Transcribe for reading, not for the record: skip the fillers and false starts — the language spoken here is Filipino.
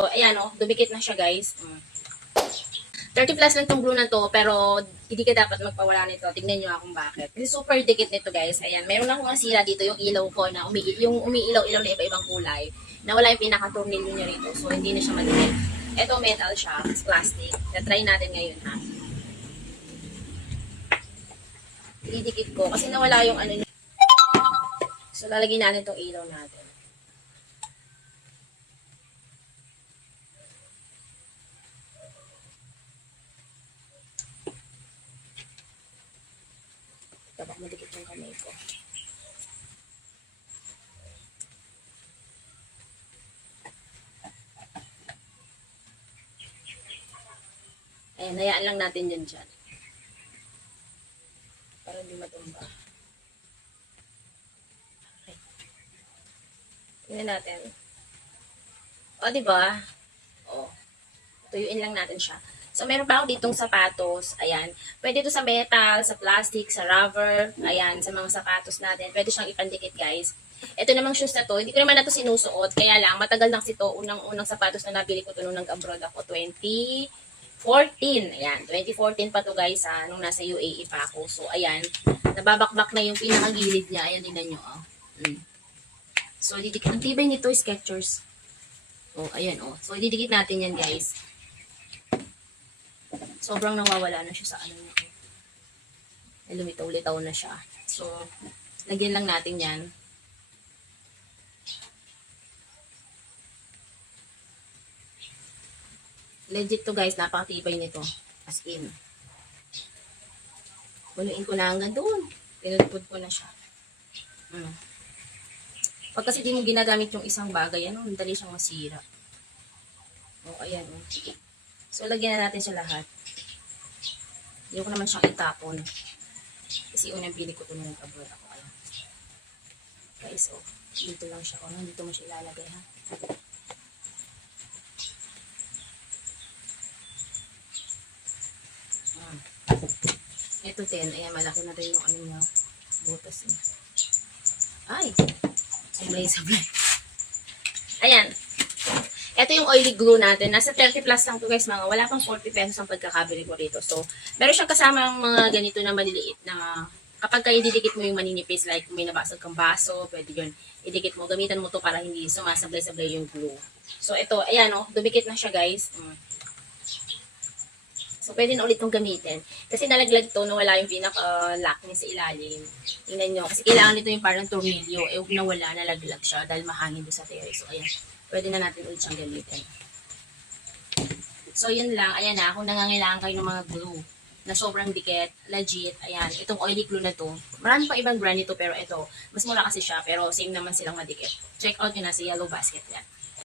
So, ayan o, dumikit na siya guys. 30 plus lang tong glue na to, pero hindi ka dapat magpawala nito. Tignan nyo akong bakit. Kasi super dikit nito guys. Ayan, meron lang akong sira dito yung ilaw ko na yung umiilaw-ilaw na iba-ibang kulay. Nawala yung pinaka-tornilyo niya rito. So, hindi na siya madikit. Ito metal siya, plastic. Na-try natin ngayon ha. Ididikit ko kasi nawala yung ano niya. So, lalagyan natin tong ilaw natin. Dapat madikit yung kamay ko. Ayan, hayaan lang natin yan dyan. Para hindi matumba. Okay. Tingnan natin. O, diba? O. Tuyuin lang natin siya. So, meron pa ako ditong sapatos. Ayan. Pwede ito sa metal, sa plastic, sa rubber. Ayan, sa mga sapatos natin. Pwede siyang ipandikit, guys. Ito namang shoes na to. Hindi ko naman na to sinusuot. Kaya lang, matagal lang ito. Unang sapatos na nabili ko to nung nag-abroad ako. 2014. Ayan. 2014 pa to, guys, ha. Nung nasa UAE pa ako. So, ayan. Nababakbak na yung pinakagilid niya. Ayan, tingnan nyo, oh. So, didikit. Ang tibay nito, Skechers. Oh, ayan, oh. So, didikit natin yan, guys. Sobrang nawawala na siya sa ano niya. Lumitaw-litaw na siya. So, lagyan lang natin yan. Legit to guys, napakatibay nito. As in. Punuin ko na hanggang doon. Pinulpod ko na siya. Pag kasi di mo ginagamit yung isang bagay, ano, dali siyang masira. O, ayan. O. So, lagyan na natin siya lahat. Hindi ko naman siyang itapon. Kasi unang pili ko ito nung nag-abroad ako. Ayan. Guys, oh. Dito lang siya. Oh, dito mo siya ilalagay, ha. Ito din. Ayan, malaki na rin yung ano niya. Butas niya. Ay! Sablay. Ayan. Ito yung oily glue natin. Nasa 30 plus lang to guys, mga wala pang 40 pesos ang pagkakabili ko rito. So, meron siyang kasama mga ganito na maliliit na kapag kayo didikit mo yung maninipis, like may nabasag kang baso, pwede yun, idikit mo, gamitan mo to para hindi sumasablay-sablay yung glue. So, ito, ayan o, dumikit na siya guys. So, pwede na ulit itong gamitin. Kasi nalaglag to, nawala yung pinaka-lock niya sa ilalim. Tingnan nyo, kasi kailangan nito yung parang tornilyo. Eh, nawala, nalaglag siya dahil mahangin doon sa terrace. So, ayan. Pwede na natin ulit siyang gamitin. So, yun lang. Ayan na. Kung nangangailangan kayo ng mga glue na sobrang dikit, legit, ayan. Itong oily glue na to. Marami pang ibang brand nito, pero ito, mas mura kasi siya. Pero same naman silang madikit. Check out nyo na sa Yellow Basket yan.